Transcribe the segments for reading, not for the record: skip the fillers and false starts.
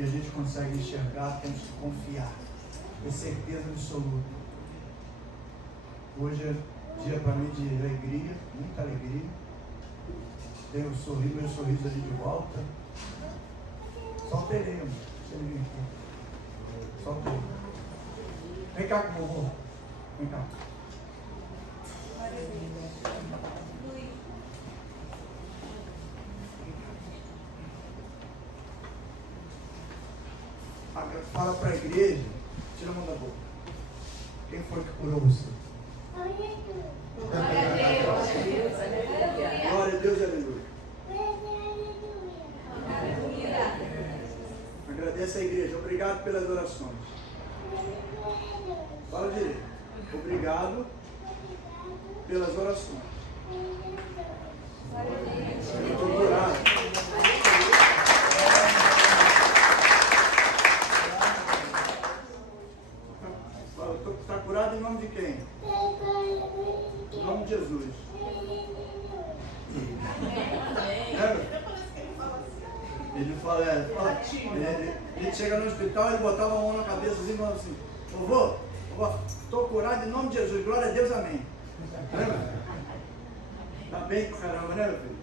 e a gente consegue enxergar, temos que confiar, ter certeza absoluta. Hoje é dia para mim de alegria, muita alegria. Tenho meu sorriso ali de volta. Solta ele aí, amor. Deixa ele vir aqui. Solta ele. Vem cá com o vovô. Vem cá. Fala para a igreja. Tira a mão da boca. Quem foi que curou você? Glória a Deus. Glória a Deus e aleluia. Agradece a igreja. Obrigado pelas orações. Fala direito. Obrigado pelas orações. Eu estou curado. Está curado em nome de quem? Em nome de Jesus. Ele fala, ele chega no hospital, ele botava a mão na cabeça assim e falava assim: vovô, estou curado em nome de Jesus, glória a Deus, amém. Tá bem pra caramba, né, meu filho?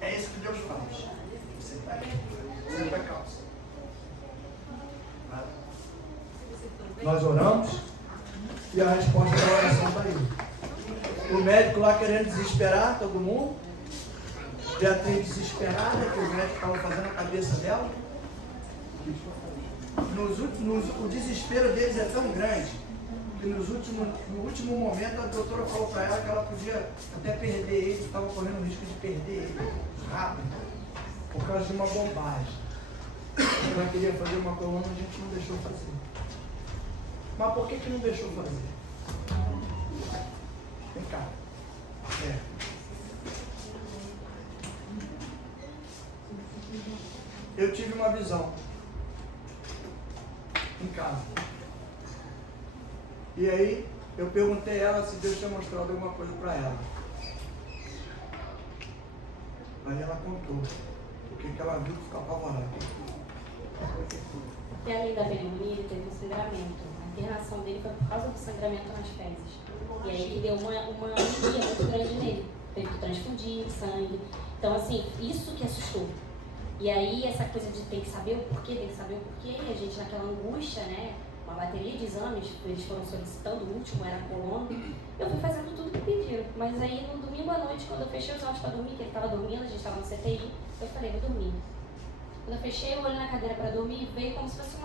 É isso que Deus faz. Senta a calça. Nós oramos e a resposta da oração está aí. O médico lá querendo desesperar todo mundo. Beatriz desesperada, que o médico estava fazendo a cabeça dela. O desespero deles é tão grande que no último momento a doutora falou para ela que ela podia até perder ele, estava correndo o risco de perder ele rápido, por causa de uma bobagem. Ela queria fazer uma coluna, a gente não deixou fazer. Mas por que não deixou fazer? Vem cá. Eu tive uma visão em casa. E aí eu perguntei a ela se Deus tinha mostrado alguma coisa para ela. Aí ela contou o que ela viu, ficou apavorada. E além da pneumonia, ele teve um sangramento. A internação dele foi por causa do sangramento nas fezes. E aí que deu uma anemia muito grande nele. Teve que transfundir sangue. Então, assim, isso que assustou. E aí, essa coisa de tem que saber o porquê, e a gente naquela angústia, né? Uma bateria de exames, eles foram solicitando, o último era colono. Eu fui fazendo tudo que pediram. Mas aí, no domingo à noite, quando eu fechei os olhos para dormir, que ele estava dormindo, a gente estava no CTI, eu falei, vou dormir. Quando eu fechei o olho na cadeira para dormir, veio como se fosse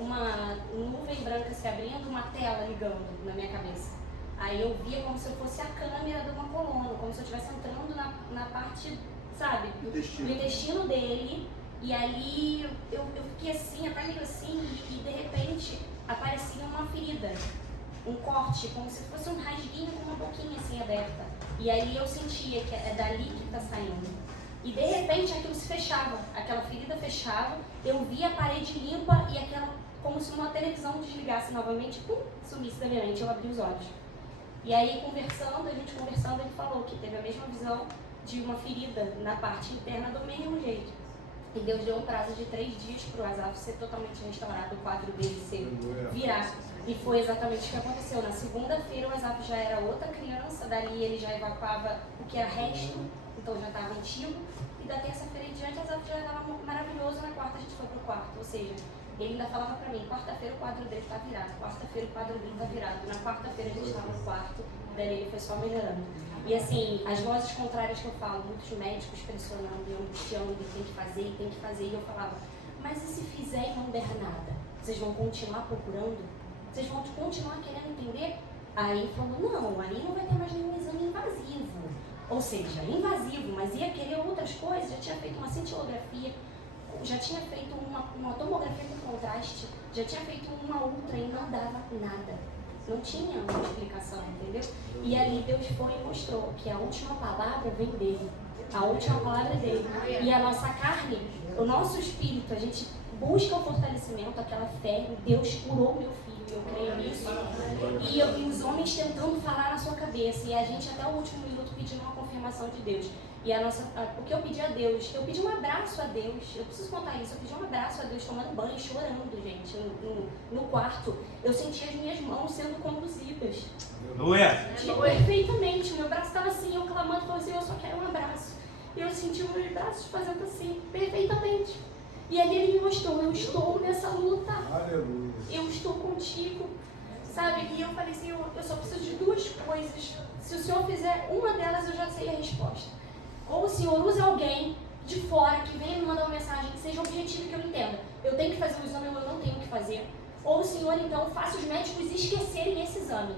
uma nuvem branca se abrindo, uma tela ligando na minha cabeça. Aí eu via como se eu fosse a câmera de uma coluna, como se eu estivesse entrando na parte, sabe, do intestino dele. E ali eu fiquei assim, até meio assim, e de repente aparecia uma ferida, um corte, como se fosse um rasguinho com uma boquinha assim aberta. E aí eu sentia que é dali que está saindo. E de repente aquilo se fechava, aquela ferida fechava, eu via a parede limpa e aquela, como se uma televisão desligasse novamente, pum, sumisse da minha mente, eu abri os olhos. E aí conversando, ele falou que teve a mesma visão de uma ferida na parte interna do mesmo jeito. E Deus deu um prazo de 3 dias para o Asaf ser totalmente restaurado, o quadro dele ser virar. E foi exatamente o que aconteceu. Na segunda-feira o Asaf já era outra criança, dali ele já evacuava o que era resto, então já estava antigo. E da terça-feira em diante o Asaf já estava maravilhoso, na quarta a gente foi para o quarto. Ou seja, ele ainda falava para mim, quarta-feira o quadro dele está virado, quarta-feira o quadro dele está virado. Na quarta-feira a gente estava no quarto, daí ele foi só melhorando. E assim, as vozes contrárias que eu falo, muitos médicos pressionando, e angustiando, e tem que fazer, e eu falava, mas e se fizer e não der nada? Vocês vão continuar procurando? Vocês vão continuar querendo entender? Aí ele falou, não, aí não vai ter mais nenhum exame invasivo. Ou seja, invasivo, mas ia querer outras coisas, já tinha feito uma cintilografia, já tinha feito uma tomografia com contraste, já tinha feito uma ultra e não dava nada. Não tinha uma explicação, entendeu? E ali Deus foi e mostrou que a última palavra vem dele. A última palavra é dele. E a nossa carne, o nosso espírito, a gente busca o fortalecimento, aquela fé. Deus curou meu filho. eu creio nisso. E os homens tentando falar na sua cabeça, e a gente até o último minuto pedindo uma confirmação de Deus. E o que eu pedi a Deus, eu pedi um abraço a Deus, eu preciso contar isso, eu pedi um abraço a Deus tomando banho, chorando, gente, no quarto. Eu senti as minhas mãos sendo conduzidas. Perfeitamente, meu braço estava assim, eu clamando, falando assim, eu só quero um abraço. E eu senti os meus braços fazendo assim, perfeitamente. E ali ele me mostrou, eu estou nessa luta. Aleluia. Eu estou contigo, sabe? E eu falei assim, eu só preciso de duas coisas. Se o Senhor fizer uma delas, eu já sei a resposta. Ou o Senhor usa alguém de fora que venha me mandar uma mensagem que seja objetiva, que eu entenda. Eu tenho que fazer um exame ou eu não tenho que fazer. Ou o Senhor, então, faça os médicos esquecerem esse exame.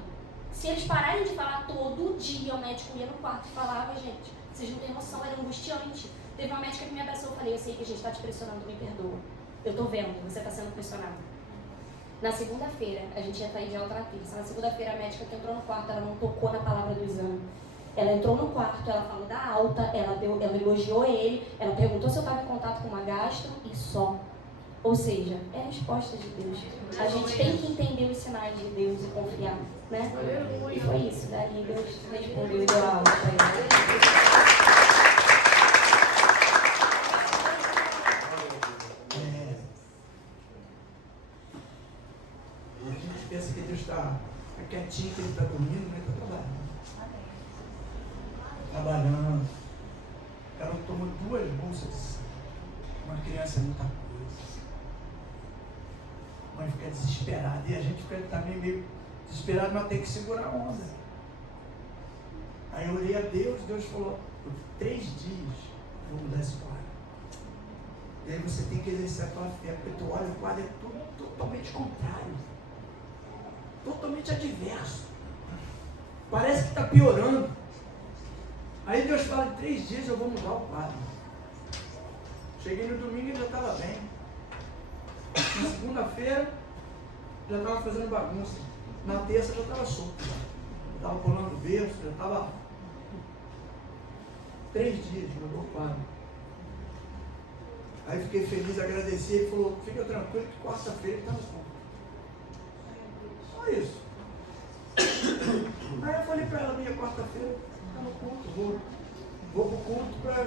Se eles pararem de falar todo dia, o médico ia no quarto e falava, gente, vocês não têm noção, era angustiante. Teve uma médica que me abraçou e falei, eu sei que a gente está te pressionando, me perdoa. Eu estou vendo, você está sendo pressionado. Na segunda-feira, a gente ia sair de outra terça. Na segunda-feira, a médica que entrou no quarto, ela não tocou na palavra do exame. Ela entrou no quarto, ela falou da alta, ela elogiou ele, ela perguntou se eu estava em contato com uma gastro e só. Ou seja, é a resposta de Deus. A gente tem que entender os sinais de Deus e confiar, né? E foi isso, daí Deus respondeu e deu a alta para ele. A gente pensa que Deus está quietinho, que Ele está dormindo, mas Ele está trabalhando. Ela tomou 2 bolsas de sangue. Uma criança é muita coisa. A mãe fica desesperada. E a gente fica também meio desesperado, mas tem que segurar a onda. Aí eu orei a Deus, Deus falou, por 3 dias eu vou mudar esse quadro. E aí você tem que exercer a tua fé, porque tu olha, o quadro é tudo totalmente contrário. Totalmente adverso. Parece que está piorando. Aí Deus fala, em 3 dias eu vou mudar o quadro. Cheguei no domingo e já estava bem. Na segunda-feira já estava fazendo bagunça. Na terça já estava solto. Já estava pulando o berço, já estava 3 dias, mudou o quadro. Aí fiquei feliz, agradeci, ele falou, fica tranquilo que quarta-feira ele está no culto. Só isso. Aí eu falei para ela, minha quarta-feira está no culto, vou para o culto para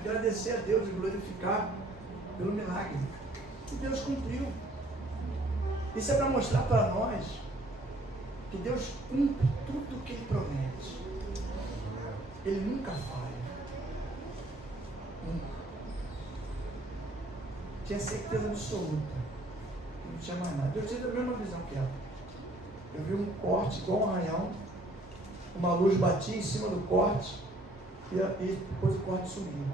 agradecer a Deus e glorificar pelo milagre. E Deus cumpriu. Isso é para mostrar para nós que Deus cumpre tudo o que Ele promete. Ele nunca falha. Nunca. Tinha certeza absoluta. Não tinha mais nada. Eu tive a mesma visão que ela. Eu vi um corte igual um arranhão. Uma luz batia em cima do corte e depois o corte sumiu.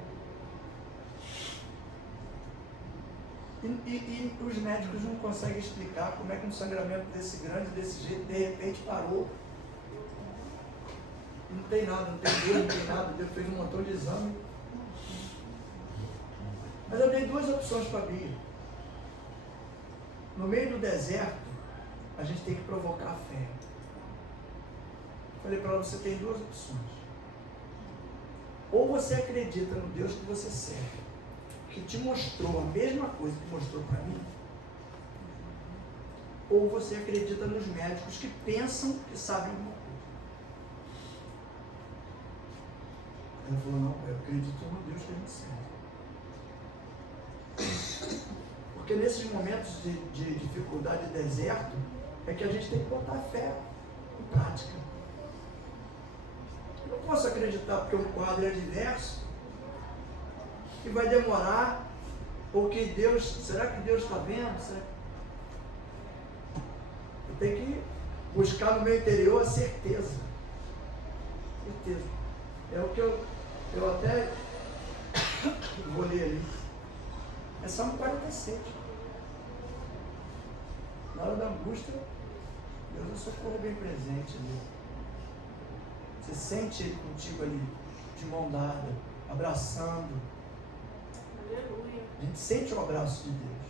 E os médicos não conseguem explicar como é que um sangramento desse grande, desse jeito, de repente parou. Não tem nada, não tem dor, não tem nada. Deus fez um montão de exame. Mas eu dei 2 opções para a Bia. No meio do deserto, a gente tem que provocar a fé. Falei para ela, você tem 2 opções. Ou você acredita no Deus que você serve, que te mostrou a mesma coisa que mostrou para mim, ou você acredita nos médicos que pensam que sabem alguma coisa. Ela falou, não, eu acredito no Deus que a gente serve. Porque nesses momentos de dificuldade e deserto, é que a gente tem que botar a fé em prática. Eu não posso acreditar porque o quadro é adverso, que vai demorar, ou que Deus, será que Deus está vendo? Eu tenho que buscar no meu interior a certeza. Certeza. É o que eu até vou ler ali. É Salmo 47. Na hora da angústia, Deus é o socorro bem presente ali. Você sente Ele contigo ali, de mão dada, abraçando. Aleluia. A gente sente o abraço de Deus.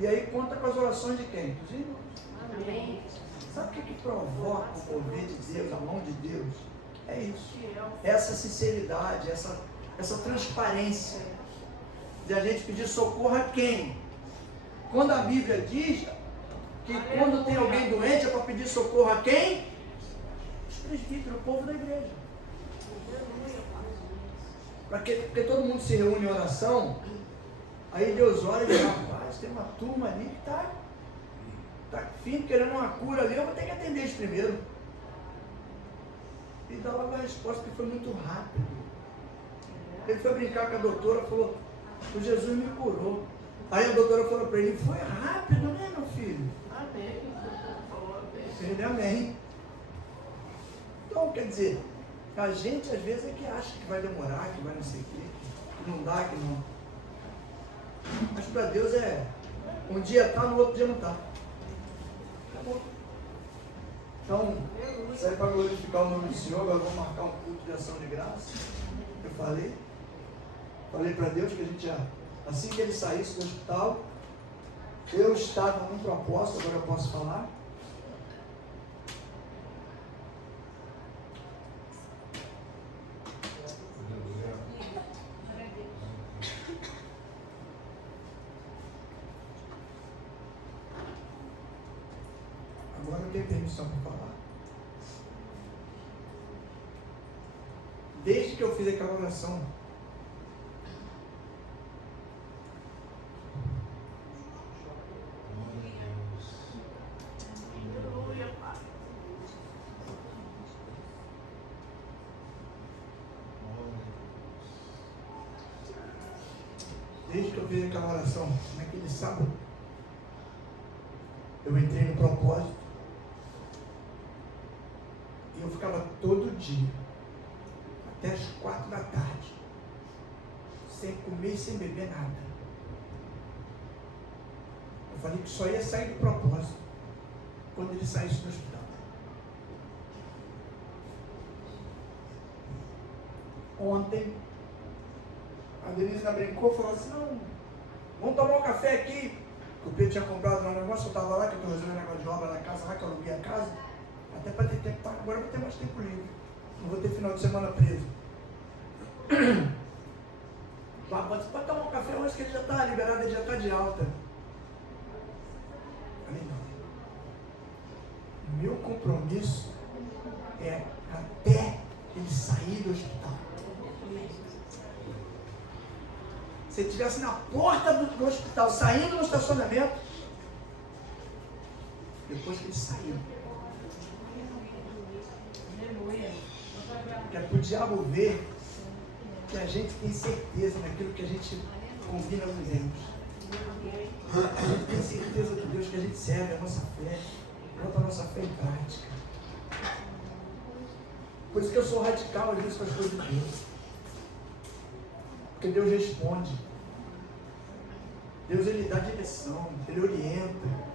E aí conta com as orações de quem? Dos irmãos. Amém. Sabe o que provoca o poder de Deus, a mão de Deus? É isso. Essa sinceridade, essa transparência de a gente pedir socorro a quem? Quando a Bíblia diz, que quando tem alguém doente é para pedir socorro a quem? Os presbíteros, o povo da igreja. Porque todo mundo se reúne em oração, aí Deus olha e diz, rapaz, tem uma turma ali que está afim, querendo uma cura ali, eu vou ter que atender eles primeiro. E dá logo a resposta, que foi muito rápido. Ele foi brincar com a doutora, falou, o Jesus me curou. Aí a doutora falou para ele, foi rápido, né, meu filho? Amém. Ele, amém. Então, quer dizer, a gente às vezes é que acha que vai demorar, que vai não sei o quê, que não dá, que não. Mas para Deus é, um dia está, no outro dia não está. Acabou. Então, isso aí é para glorificar o nome do Senhor. Agora vamos marcar um culto de ação de graça. Eu falei para Deus que a gente, assim que ele saísse do hospital, eu estava num propósito, agora eu posso falar. Agora eu tenho permissão para falar. Desde que eu fiz aquela oração, naquele sábado, eu entrei no propósito e eu ficava todo dia, até as 4 da tarde, sem comer e sem beber nada. Eu falei que só ia sair do propósito quando ele saísse do hospital. Ontem, a Denise brincou e falou assim, não, vamos tomar um café aqui. O Pedro tinha comprado um negócio, eu estava lá, que eu estou resolvendo um negócio de obra na casa, lá que eu aluguei a casa, até para ter tempo, agora eu vou ter mais tempo livre. Não vou ter final de semana preso. Pode tomar um café hoje que ele já está liberado, ele já está de alta. Falei, não. Meu compromisso é até ele sair do hospital. Se ele estivesse na porta do hospital, saindo no estacionamento, depois que ele saiu, que é para o diabo ver que a gente tem certeza naquilo que a gente combina com Deus. A gente tem certeza do Deus que a gente serve, a nossa fé, bota a nossa fé em prática. Por isso que eu sou radical às vezes com as coisas de Deus. Porque Deus responde. Deus, ele dá direção, ele orienta.